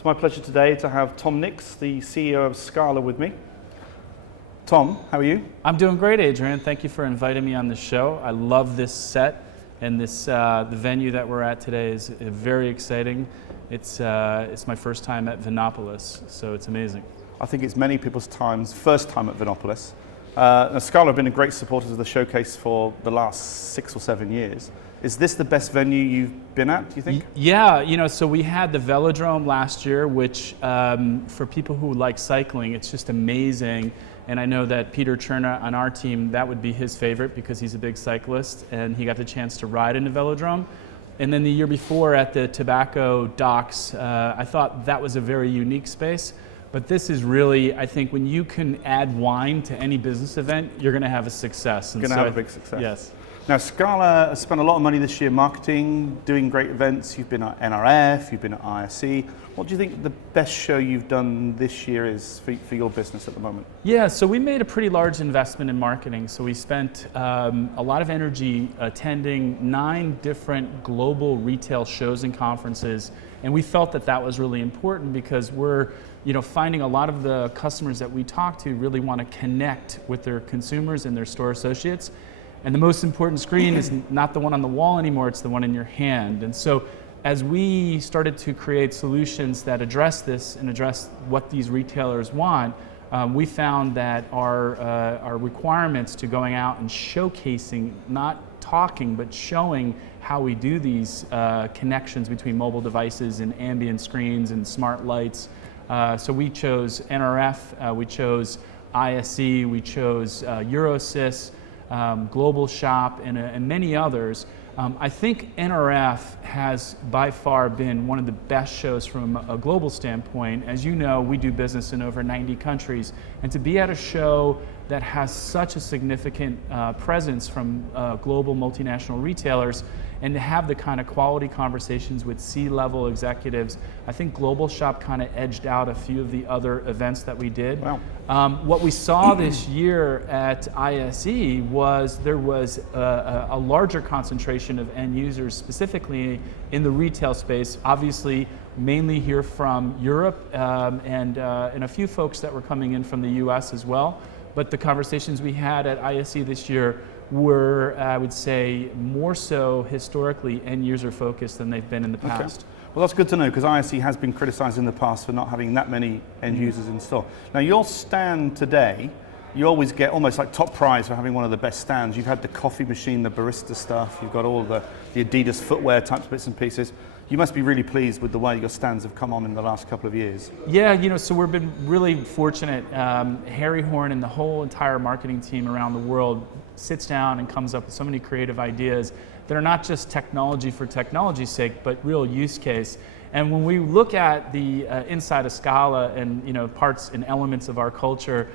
It's my pleasure today to have Tom Nix, the CEO of Scala, with me. Tom, how are you? I'm doing great, Adrian. Thank you for inviting me on the show. I love this set, and this the venue that we're at today is very exciting. It's my first time at Vinopolis, so it's amazing. I think it's many people's first time at Vinopolis. Scala have been a great supporters of the showcase for the last 6 or 7 years. Is this the best venue you've been at, do you think? Yeah, so we had the Velodrome last year, which for people who like cycling, it's just amazing. And I know that Peter Cherna on our team, that would be his favorite because he's a big cyclist and he got the chance to ride in the Velodrome. And then the year before at the Tobacco Docks, I thought that was a very unique space. But this is really, I think, when you can add wine to any business event, you're going to have a success. You're going to have a big success. Yes. Now, Scala has spent a lot of money this year marketing, doing great events. You've been at NRF, you've been at ISE. What do you think the best show you've done this year is for your business at the moment? Yeah, so we made a pretty large investment in marketing. So we spent a lot of energy attending 9 different global retail shows and conferences. And we felt that that was really important because we're finding a lot of the customers that we talk to really want to connect with their consumers and their store associates. And the most important screen is not the one on the wall anymore, it's the one in your hand. And so as we started to create solutions that address this and address what these retailers want, we found that our requirements to going out and showcasing, not talking, but showing how we do these connections between mobile devices and ambient screens and smart lights. So we chose NRF, we chose ISE, we chose Eurosys, Global Shop, and many others. I think NRF has by far been one of the best shows from a global standpoint. As you know, we do business in over 90 countries, and to be at a show that has such a significant presence from global multinational retailers and to have the kind of quality conversations with C-level executives, I think Global Shop kind of edged out a few of the other events that we did. Wow. What we saw this year at ISE was there was a larger concentration of end users, specifically in the retail space, obviously mainly here from Europe and a few folks that were coming in from the US as well. But the conversations we had at ISE this year were, I would say, more so historically end user focused than they've been in the past. Okay. Well, that's good to know because ISE has been criticized in the past for not having that many end users in store. Now, your stand today, you always get almost like top prize for having one of the best stands. You've had the coffee machine, the barista stuff, you've got all the Adidas footwear types bits and pieces. You must be really pleased with the way your stands have come on in the last couple of years. Yeah, so we've been really fortunate. Harry Horn and the whole entire marketing team around the world sits down and comes up with so many creative ideas that are not just technology for technology's sake, but real use case. And when we look at the inside of Scala and parts and elements of our culture,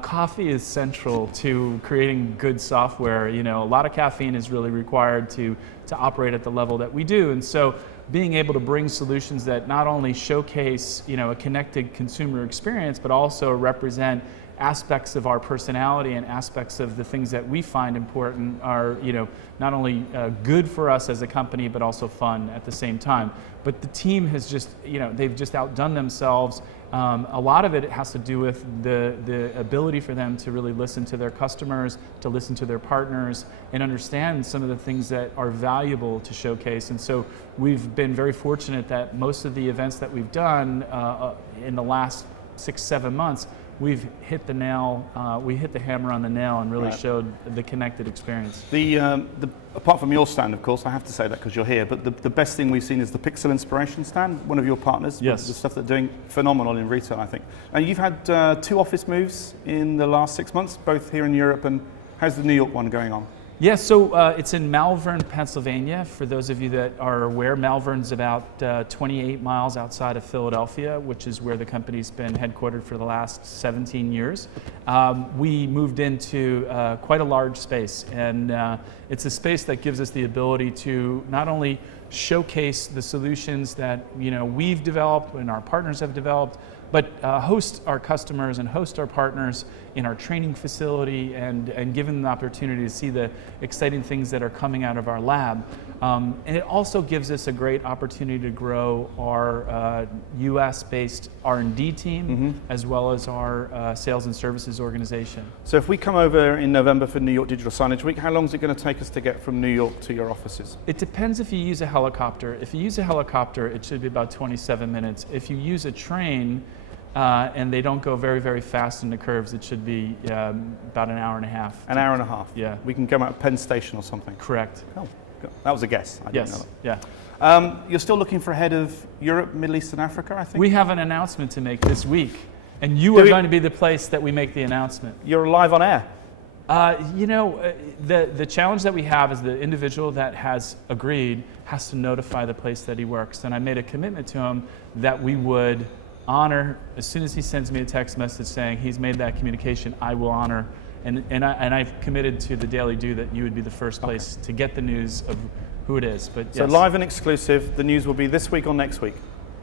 coffee is central to creating good software. A lot of caffeine is really required to operate at the level that we do. And so being able to bring solutions that not only showcase a connected consumer experience, but also represent aspects of our personality and aspects of the things that we find important are not only good for us as a company, but also fun at the same time. But the team has just they've just outdone themselves. A lot of it has to do with the ability for them to really listen to their customers, to listen to their partners, and understand some of the things that are valuable to showcase. And so we've been very fortunate that most of the events that we've done in the last 6-7 months, we've hit the nail, we hit the hammer on the nail and really showed the connected experience. Apart from your stand, of course, I have to say that because you're here, but the best thing we've seen is the Pixel Inspiration stand, one of your partners. Yes. The stuff they're doing phenomenal in retail, I think. And you've had 2 office moves in the last 6 months, both here in Europe, and how's the New York one going on? Yeah, so it's in Malvern, Pennsylvania. For those of you that are aware, Malvern's about 28 miles outside of Philadelphia, which is where the company's been headquartered for the last 17 years. We moved into quite a large space, and it's a space that gives us the ability to not only showcase the solutions that we've developed and our partners have developed, but host our customers and host our partners in our training facility and give them the opportunity to see the exciting things that are coming out of our lab. And it also gives us a great opportunity to grow our US-based R&D team, as well as our sales and services organization. So if we come over in November for New York Digital Signage Week, how long is it going to take us to get from New York to your offices? It depends if you use a helicopter. If you use a helicopter, it should be about 27 minutes. If you use a train, and they don't go very, very fast in the curves, it should be about an hour and a half. An hour and a half? Yeah. We can come out of Penn Station or something? Correct. Oh, good. That was a guess. I didn't know that. Yeah. You're still looking for a head of Europe, Middle East and Africa, I think? We have an announcement to make this week, and you are going to be the place that we make the announcement. You're live on air. The challenge that we have is the individual that has agreed has to notify the place that he works. And I made a commitment to him that we would honor, as soon as he sends me a text message saying he's made that communication, I will honor. And I've committed to the Daily Do that you would be the first place to get the news of who it is. But so yes. Live and exclusive, the news will be this week or next week?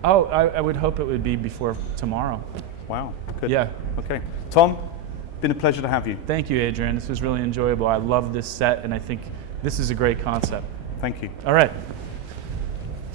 Oh, I would hope it would be before tomorrow. Wow, good. Yeah. Okay. Tom, been a pleasure to have you. Thank you, Adrian. This was really enjoyable. I love this set, and I think this is a great concept. Thank you. All right.